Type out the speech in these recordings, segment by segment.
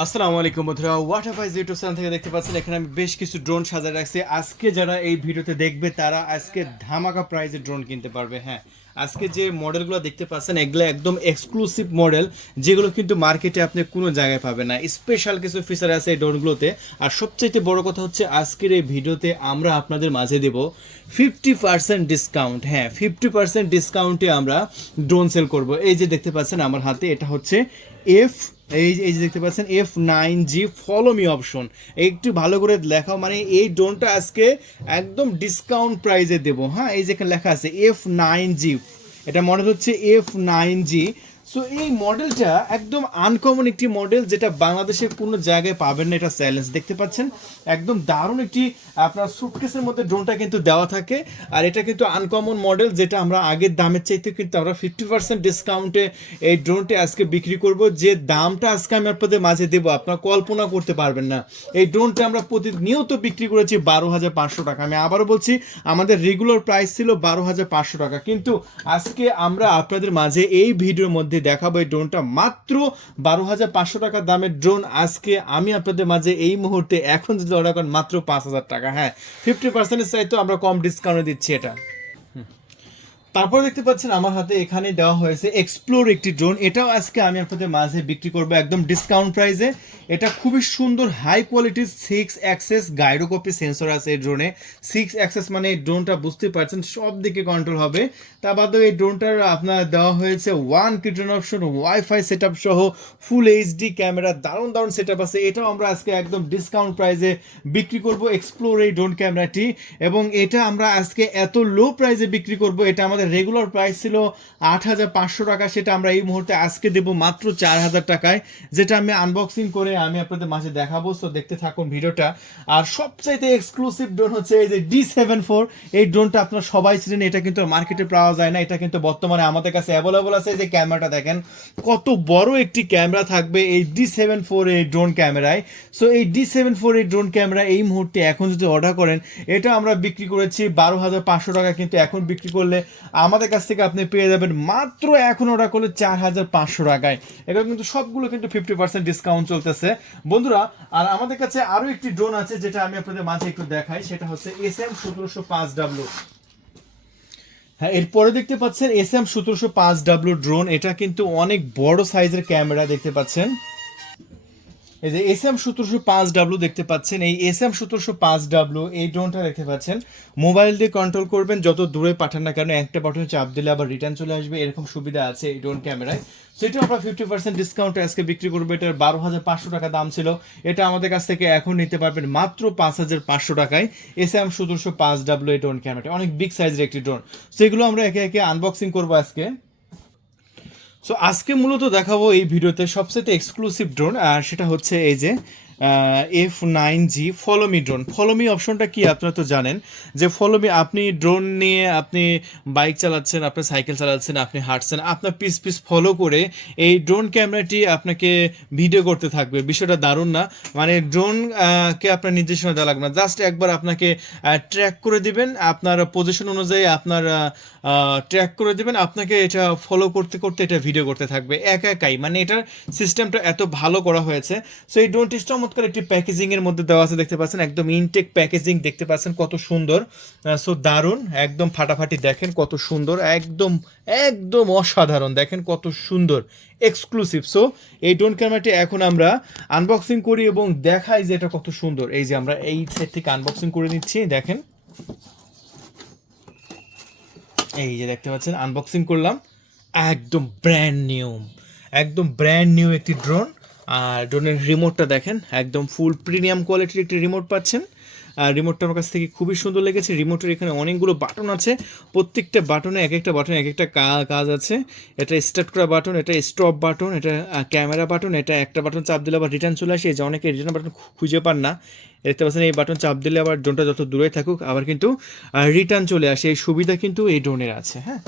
আসসালামু আলাইকুম বন্ধুরা, ওয়াটারফাইজ ইউটিউব চ্যানেল থেকে দেখতে পাচ্ছেন এখানে আমি বেশ কিছু ড্রোন সাজায় রাখছি। আজকে যারা এই ভিডিওতে দেখবে তারা আজকে ধামাকা প্রাইজে ড্রোন কিনতে পারবে। হ্যাঁ, আজকে যে মডেলগুলো দেখতে পাচ্ছেন এগুলো একদম এক্সক্লুসিভ মডেল, যেগুলো কিন্তু মার্কেটে আপনি কোনো জায়গায় পাবেন না। স্পেশাল কিছু ফিচার আছে এই ড্রোনগুলোতে। আর সবচাইতে বড় কথা হচ্ছে আজকের এই ভিডিওতে আমরা আপনাদের মাঝে দেব 50% ডিসকাউন্ট। হ্যাঁ, 50% ডিসকাউন্টে আমরা ড্রোন সেল করব। এই যে দেখতে পাচ্ছেন আমার হাতে, এটা হচ্ছে এফ, এই যে দেখতে পাচ্ছেন F9G ফলো মি অপশন। একটু ভালো করে লেখাও, মানে এই ড্রোনটা আজকে একদম ডিসকাউন্ট প্রাইসে দেবো। হ্যাঁ, এই যেখানে লেখা আছে F9G, এটা মডেল হচ্ছে F9G। সো এই মডেলটা একদম আনকমন একটি মডেল, যেটা বাংলাদেশের কোনো জায়গায় পাবেন না। এটা চ্যালেঞ্জ দেখতে পাচ্ছেন, একদম দারুণ একটি আপনার সুটকেসের মধ্যে ড্রোনটা কিন্তু দেওয়া থাকে। আর এটা কিন্তু আনকমন মডেল, যেটা আমরা আগের দামের চাইতে কিন্তু আমরা 50% ডিসকাউন্টে এই ড্রোনটি আজকে বিক্রি করব। যে দামটা আজকে আমি আপনাদের মাঝে দেবো আপনারা কল্পনা করতে পারবেন না। এই ড্রোনটা আমরা প্রতিনিয়ত বিক্রি করেছি 12,500 টাকা। আমি আবারও বলছি, আমাদের রেগুলার প্রাইস ছিল 12,500 টাকা, কিন্তু আজকে আমরা আপনাদের মাঝে এই ভিডিওর মধ্যে দেখাবো এই ড্রোনটা মাত্র 12,500 টাকা দামের ড্রোন। আজকে আমি আপনাদের মাঝে এই মুহূর্তে এখন যদি অর্ডার করেন মাত্র 5,000 টাকা। হ্যাঁ, 50% চাইতে আমরা কম ডিসকাউন্টে দিচ্ছি এটা। তারপর দেখতে পাচ্ছেন আমার হাতে এখানে দেওয়া হয়েছে এক্সপ্লোর একটি ড্রোন। এটাও আজকে আমি আপনাদের মাঝে বিক্রি করব একদম ডিসকাউন্ট প্রাইসে। এটা খুবই সুন্দর হাই কোয়ালিটির 6 অ্যাক্সেস গাইরোকপি সেন্সর আছে এই ড্রোনে। 6 অ্যাক্সেস মানে এই ড্রোনটা বুঝতে পারছেন সব দিকে কন্ট্রোল হবে। তা বাদেও এই ড্রোনটার আপনার দেওয়া হয়েছে 1 ketone option, wifi set up সহ ফুল এইচডি ক্যামেরা, দারুণ দারুণ সেট আপ আছে। এটাও আমরা আজকে একদম ডিসকাউন্ট প্রাইসে বিক্রি করব এক্সপ্লোর এই ড্রোন ক্যামেরাটি। এবং এটা আমরা আজকে এত লো প্রাইসে বিক্রি করব, এটা আমাদের রেগুলার প্রাইস ছিল 8,500 টাকা, সেটা আমরা এই মুহূর্তে আজকে দেব মাত্র 4,000 টাকায়, যেটা আমি আনবক্সিং করে আমি আপনাদের মাঝে দেখাবো। তো দেখতে থাকুন ভিডিওটা। আর সবচাইতে এক্সক্লুসিভ ড্রোন হচ্ছে এই যে D74। এই ড্রোনটা আপনারা সবাই চিনেন, এটা কিন্তু মার্কেটে পাওয়া যায় না, এটা কিন্তু বর্তমানে আমাদের কাছে অ্যাভেলেবল আছে। এই যে ক্যামেরাটা দেখেন, কত বড় একটি ক্যামেরা থাকবে এই D74 এই ড্রোন ক্যামেরায়। সো এই D74 এই ড্রোন ক্যামেরা এই মুহূর্তে এখন যদি অর্ডার করেন, এটা আমরা বিক্রি করেছি 12,500 টাকা, কিন্তু এখন বিক্রি করলে আমাদের কাছ থেকে আপনি পেয়ে যাবেন মাত্র এখন অর্ডার করলে 4,500 টাকায়। এগুলো কিন্তু সবগুলো কিন্তু 50% ডিসকাউন্ট চলতেছে বন্ধুরা। আর আমাদের কাছে আরো একটি ড্রোন আছে, যেটা আমি আপনাদের মাঝে একটু দেখাই, সেটা হচ্ছে SM1705W। হ্যাঁ, এরপরে দেখতে পাচ্ছেন SM1705W ড্রোন। এটা কিন্তু অনেক বড় সাইজের ক্যামেরা দেখতে পাচ্ছেন। এই যে SM1705W দেখতে পাচ্ছেন, এই SM1705W এই ড্রোনটা দেখতে পাচ্ছেন মোবাইল দিয়ে কন্ট্রোল করবেন, যত দূরে পাঠান না কেন একটা বাটনে চাপ দিলে আবার রিটার্ন চলে আসবে, এরকম সুবিধা আছে এই ড্রোন ক্যামেরায়। সো এটা আমরা 50% ডিসকাউন্টে আজকে বিক্রি করবো। এটার 12,500 টাকা দাম ছিল, এটা আমাদের কাছ থেকে এখন নিতে পারবেন মাত্র 5,500 টাকায়। SM1705W এই ড্রোন ক্যামেরাটা অনেক বিগ সাইজের একটি ড্রোন। সেগুলো আমরা একে একে আনবক্সিং করবো আজকে। সো আজকে মূলত দেখাবো এই ভিডিওতে সবচেয়ে এক্সক্লুসিভ ড্রোন, আর সেটা হচ্ছে এই যে F9G ফলোমি ড্রোন। ফলোমি অপশনটা কি আপনারা তো জানেন, যে ফলোমি আপনি ড্রোন নিয়ে আপনি বাইক চালাচ্ছেন, আপনি সাইকেল চালাচ্ছেন, আপনি হাঁটছেন, আপনার পিস পিস ফলো করে এই ড্রোন ক্যামেরাটি আপনাকে ভিডিও করতে থাকবে। বিষয়টা দারুণ না? মানে ড্রোন কে আপনার নির্দেশনা দেওয়া লাগবে না, জাস্ট একবার আপনাকে ট্র্যাক করে দিবেন, আপনার পজিশন অনুযায়ী আপনার ট্র্যাক করে দিবেন, আপনাকে এটা ফলো করতে করতে এটা ভিডিও করতে থাকবে একা একাই। মানে এটার সিস্টেমটা এত ভালো করা হয়েছে। সো এই ড্রোনটি চমৎকার একটি প্যাকেজিং এর মধ্যে দেওয়া আছে দেখতে পাচ্ছেন, একদম ইনটেক প্যাকেজিং দেখতে পাচ্ছেন কত সুন্দর। সো দারুণ, একদম ফাটাফাটি, দেখেন কত সুন্দর, একদম একদম অসাধারণ, দেখেন কত সুন্দর এক্সক্লুসিভ। সো এই ড্রোন ক্যামেরাটি এখন আমরা আনবক্সিং করি এবং দেখাই যে এটা কত সুন্দর। এই যে আমরা এই সেট থেকে আনবক্সিং করে নিচ্ছি, দেখেন এই যে দেখতে পাচ্ছেন আনবক্সিং করলাম, একদম ব্র্যান্ড নিউ, একদম ব্র্যান্ড নিউ একটি ড্রোন। আর ড্রোনের রিমোটটা দেখেন, একদম ফুল প্রিমিয়াম কোয়ালিটির একটি রিমোট পাচ্ছেন। আর রিমোটটা আমার কাছ থেকে খুবই সুন্দর লেগেছে। রিমোটের এখানে অনেকগুলো বাটন আছে, প্রত্যেকটা বাটনে এক একটা বাটনে এক একটা কাজ আছে। এটা স্টার্ট করা বাটন, এটা স্টপ বাটন, এটা ক্যামেরা বাটন, এটা একটা বাটন চাপ দিলে আবার রিটার্ন চলে আসে, যে অনেকে রিটার্ন বাটন খুঁজে পান না, দেখতে পাচ্ছেন এই বাটন চাপ দিলে আবার ড্রোনটা যত দূরে থাকুক আবার কিন্তু রিটার্ন চলে আসে। এই সুবিধা কিন্তু এই ড্রোনের আছে। হ্যাঁ,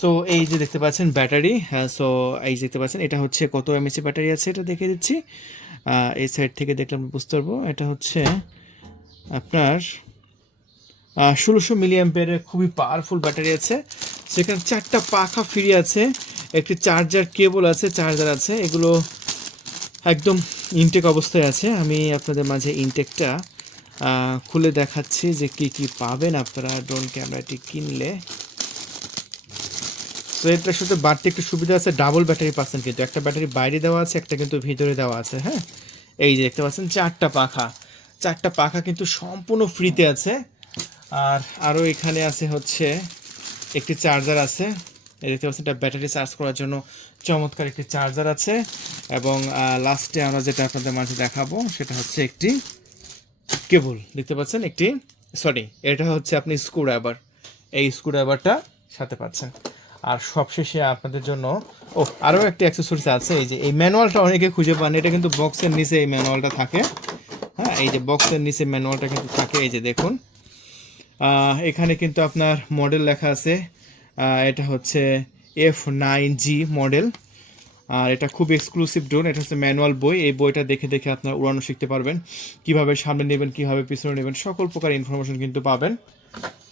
সো এই যে দেখতে পাচ্ছেন ব্যাটারি। হ্যাঁ, সো এই যে দেখতে পাচ্ছেন এটা হচ্ছে কত এমএসি ব্যাটারি আছে এটা দেখে দিচ্ছি। এই সাইড থেকে দেখলে আমরা বুঝতে পারবো। এটা হচ্ছে আপনার 1600 মিলি অ্যাম্পিয়ারের খুবই পাওয়ারফুল ব্যাটারি আছে। সেখানে 4টা পাখা ফ্রি আছে, একটি চার্জার কেবল আছে, চার্জার আছে, এগুলো একদম ইনটেক অবস্থায় আছে। আমি আপনাদের মাঝে ইনটেকটা খুলে দেখাচ্ছি যে কি কি পাবেন আপনারা ড্রোন ক্যামেরাটি কিনলে। তো এটার সাথে বাড়তি একটু সুবিধা আছে, ডাবল ব্যাটারি পাচ্ছেন, কিন্তু একটা ব্যাটারি বাইরে দেওয়া আছে, একটা কিন্তু ভিতরে দেওয়া আছে। হ্যাঁ, এই যে দেখতে পাচ্ছেন চারটা পাখা কিন্তু সম্পূর্ণ ফ্রিতে আছে। আর আরও এখানে আছে হচ্ছে একটি চার্জার আছে, এই দেখতে পাচ্ছেন, এটা ব্যাটারি চার্জ করার জন্য চমৎকার একটি চার্জার আছে। এবং লাস্টে আমরা যেটা আপনাদের মাঝে দেখাবো সেটা হচ্ছে একটি কেবল, দেখতে পাচ্ছেন একটি, সরি এটা হচ্ছে আপনি স্ক্রুড্রাইভার, এই স্ক্রুড্রাইভারটা সাথে পাচ্ছেন। আর সবশেষে আপনাদের জন্য আরও একটি অ্যাক্সেসরিজ আছে, এই যে এই ম্যানুয়ালটা অনেকে খুঁজে পান, এটা কিন্তু বক্সের নিচে এই ম্যানুয়ালটা থাকে। হ্যাঁ, এই যে বক্সের নিচে ম্যানুয়ালটা কিন্তু থাকে, এই যে দেখুন এখানে কিন্তু আপনার মডেল লেখা আছে, এটা হচ্ছে F9G মডেল। আর এটা খুব এক্সক্লুসিভ ড্রোন, এটা হচ্ছে ম্যানুয়াল বই, এই বইটা দেখে দেখে আপনারা উড়ানো শিখতে পারবেন, কিভাবে সামনে নেবেন, কিভাবে পিছনে নেবেন, সকল প্রকার ইনফরমেশন কিন্তু পাবেন।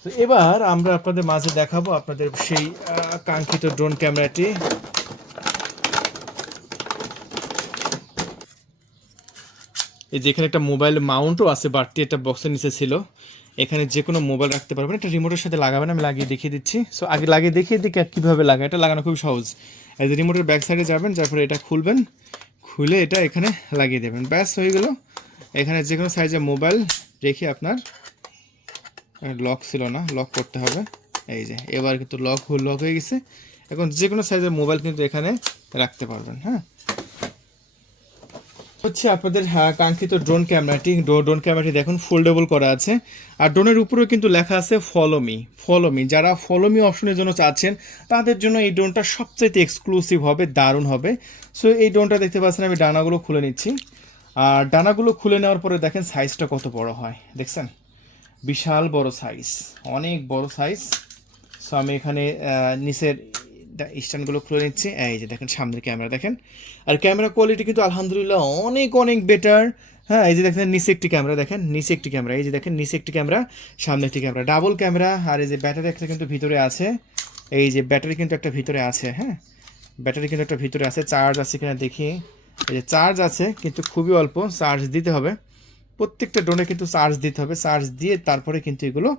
তো এবার আমরা আপনাদের মাঝে দেখাবো আপনাদের সেই কাঙ্ক্ষিত ড্রোন ক্যামেরাটি। এই যে এখানে একটা মোবাইল মাউন্টও আছে, বাড়তি একটা বক্সের নিচে ছিল, এখানে যে কোনো মোবাইল রাখতে পারবেন। এটা রিমোটের সাথে লাগাবেন, আমি লাগিয়ে দেখিয়ে দিচ্ছি। সো আগে লাগিয়ে দেখিয়ে দিই কীভাবে লাগায়, এটা লাগানো খুব সহজ। এই যে রিমোটের ব্যাক সাইডে যাবেন, তারপরে এটা খুলবেন, খুলে এটা এখানে লাগিয়ে দেবেন, ব্যাস হয়ে গেল। এখানে যে কোনো সাইজের মোবাইল রেখে আপনার, লক ছিল না, লক করতে হবে, এই যে এবার কিন্তু লক হয়ে গেছে। এখন যে কোনো সাইজের মোবাইল কিন্তু এখানে রাখতে পারবেন। হ্যাঁ, হচ্ছে আপনাদের কাঙ্ক্ষিত ড্রোন ক্যামেরাটি দেখুন ফোল্ডেবল করা আছে। আর ড্রোনের উপরেও কিন্তু লেখা আছে ফলো মি। যারা ফলো মি অপশনের জন্য চাচ্ছেন তাদের জন্য এই ড্রোনটা সবচাইতে এক্সক্লুসিভ হবে, দারুণ হবে। সো এই ড্রোনটা দেখতে পাচ্ছেন, আমি ডানাগুলো খুলে নিচ্ছি। আর ডানাগুলো খুলে নেওয়ার পরে দেখেন সাইজটা কত বড় হয়, দেখছেন, বিশাল বড় সাইজ, অনেক বড় সাইজ। সো আমি এখানে নিচের স্ট্যান্ডগুলো খুলে নিচ্ছি, এই যে দেখেন সামনের ক্যামেরা দেখেন, আর ক্যামেরা কোয়ালিটি কিন্তু আলহামদুলিল্লাহ অনেক অনেক বেটার। হ্যাঁ, এই যে দেখেন নিচে একটি ক্যামেরা, দেখেন নিচে একটি ক্যামেরা, এই যে দেখেন নিচে একটি ক্যামেরা, সামনে একটি ক্যামেরা, ডাবল ক্যামেরা। আর এই যে ব্যাটারি একটা কিন্তু ভিতরে আছে, এই যে ব্যাটারি কিন্তু একটা ভিতরে আছে। হ্যাঁ, ব্যাটারি কিন্তু একটা ভিতরে আছে, চার্জ আছে কিনা দেখি, এই যে চার্জ আছে কিন্তু খুবই অল্প, চার্জ দিতে হবে, প্রত্যেকটা ড্রোনে কিন্তু চার্জ দিতে হবে, চার্জ দিয়ে তারপরে কিন্তু এগুলো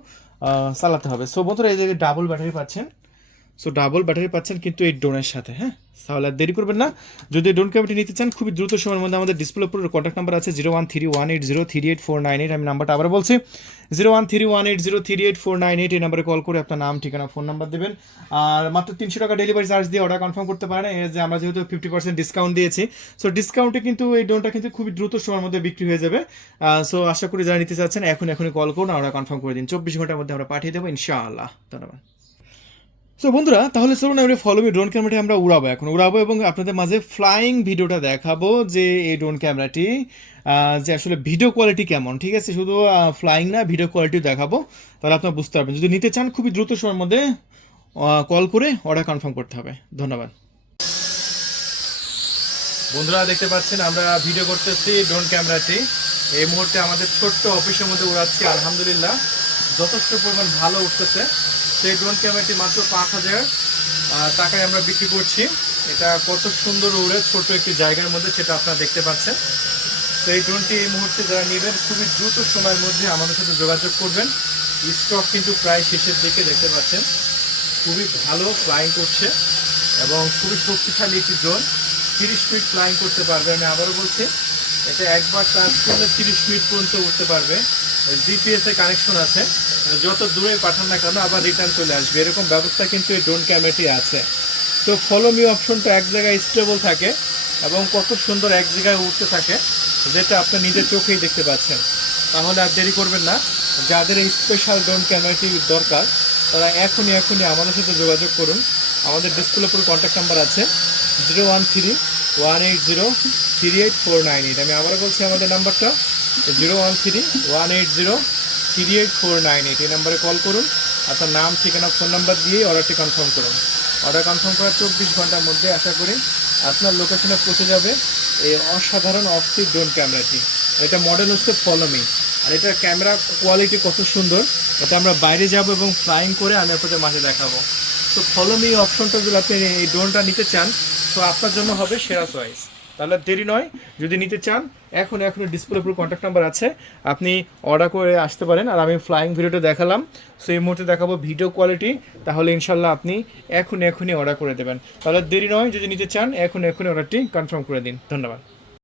চালাতে হবে। সো বন্ধুরা এই জায়গায় ডাবল ব্যাটারি পাচ্ছেন কিন্তু এই ড্রোনের সাথে। হ্যাঁ, তাহলে আর দেরি করবেন না, যদি ড্রোন ক্যামেরাটি নিতে চান খুবই দ্রুত সময়ের মধ্যে আমাদের ডিসপ্লে উপর কন্ট্যাক্ট নাম্বার আছে 0131803848, আমি নাম্বারটা আবার বলছি 0131803848, এই নাম্বারে কল করে আপনার নাম, ঠিকানা, ফোন নাম্বার দেবেন। আর মাত্র 300 টাকা ডেলিভারি চার্জ দিয়ে অর্ডার কনফার্ম করতে পারেন। এই যে আমরা যেহেতু 50% ডিসকাউন্ট দিয়েছি, সো ডিসকাউন্টে কিন্তু এই ড্রোনটা কিন্তু খুবই দ্রুত সময়ের মধ্যে বিক্রি হয়ে যাবে। সো আশা করি যারা নিতে চাচ্ছেন এখনই কল করুন, অর্ডার কনফার্ম করে দিন, 24 ঘন্টার মধ্যে আমরা পাঠিয়ে দেবো ইনশাআল্লাহ। ধন্যবাদ। সো বন্ধুরা, তাহলে চলুন আমরা ফলো মি ড্রোন ক্যামেরাটি আমরা উড়াবো এবং আপনাদের মাঝে ফ্লাইং ভিডিওটা দেখাবো যে এই ড্রোন ক্যামেরাটি যে আসলে ভিডিও কোয়ালিটি কেমন। ঠিক আছে, শুধু ফ্লাইং না, ভিডিও কোয়ালিটিও দেখাবো, তাহলে আপনারা বুঝতে পারবেন। যদি নিতে চান খুবই দ্রুত সময়ের মধ্যে কল করে অর্ডার কনফার্ম করতে হবে। ধন্যবাদ। বন্ধুরা দেখতে পাচ্ছেন আমরা ভিডিও করতেছি ড্রোন ক্যামেরাটি, এই মুহূর্তে আমাদের ছোট্ট অফিসের মধ্যে উড়াচ্ছি, আলহামদুলিল্লাহ যথেষ্ট পরিমাণ ভালো উঠতেছে। সেই ড্রোন ক্যামেরাটি মাত্র 5000 টাকায় আমরা বিক্রি করছি। এটা কত সুন্দর উড়ে ছোট একটি জায়গার মধ্যে, সেটা আপনারা দেখতে পাচ্ছেন। তো এই ড্রোনটি এই মুহূর্তে যারা নেবেন খুবই দ্রুত সময়ের মধ্যে আমাদের সাথে যোগাযোগ করবেন। স্টক কিন্তু প্রায় শেষের দিকে, দেখতে পাচ্ছেন খুবই ভালো ফ্লাইং করছে এবং খুবই শক্তিশালী একটি ড্রোন, 30 মিনিট ফ্লাইং করতে পারবে। আমি আবারও বলছি, এটা একবার চার্জ করলে 30 মিনিট পর্যন্ত উঠতে পারবে। জিপিএস এর কানেকশন আছে, যত দূরে পাঠান না কেন আবার রিটার্ন চলে আসবে, এরকম ব্যবস্থা কিন্তু এই ড্রোন ক্যামেরাটি আছে। তো ফলো মি অপশনটা এক জায়গায় স্টেবল থাকে এবং কত সুন্দর এক জায়গায় উঠতে থাকে, যেটা আপনি নিজের চোখেই দেখতে পাচ্ছেন। তাহলে আর দেরি করবেন না, যাদের এই স্পেশাল ড্রোন ক্যামেরাটি দরকার তারা এখনই আমাদের সাথে যোগাযোগ করুন। আমাদের ডিসপ্লে উপর কন্ট্যাক্ট নাম্বার আছে 0131803848, আমি আবারও বলছি আমাদের নাম্বারটা 0131803848, এই নাম্বারে কল করুন, আপনার নাম, ঠিকানা, ফোন নাম্বার দিয়েই অর্ডারটি কনফার্ম করুন। অর্ডার কনফার্ম করার 24 ঘন্টার মধ্যে আশা করি আপনার লোকেশনে পৌঁছে যাবে এই অসাধারণ অস্থির ড্রোন ক্যামেরাটি। এটা মডেল হচ্ছে ফলো মি, আর এটার ক্যামেরা কোয়ালিটি কত সুন্দর, এটা আমরা বাইরে যাব এবং ফ্লাইং করে আমি আপনাদের মাঝে দেখাবো। তো ফলো মি অপশনটা যদি আপনি এই ড্রোনটা নিতে চান, তো আপনার জন্য হবে সেরা চয়েস। তাহলে দেরি নয়, যদি নিতে চান এখন ডিসপ্লে উপর কন্ট্যাক্ট নাম্বার আছে, আপনি অর্ডার করে আসতে পারেন। আর আমি ফ্লাইং ভিডিওটা দেখালাম, সো এই মুহূর্তে দেখাবো ভিডিও কোয়ালিটি, তাহলে ইনশাল্লাহ আপনি এখনই অর্ডার করে দেবেন। তাহলে দেরি নয়, যদি নিতে চান এখনই অর্ডারটি কনফার্ম করে দিন। ধন্যবাদ।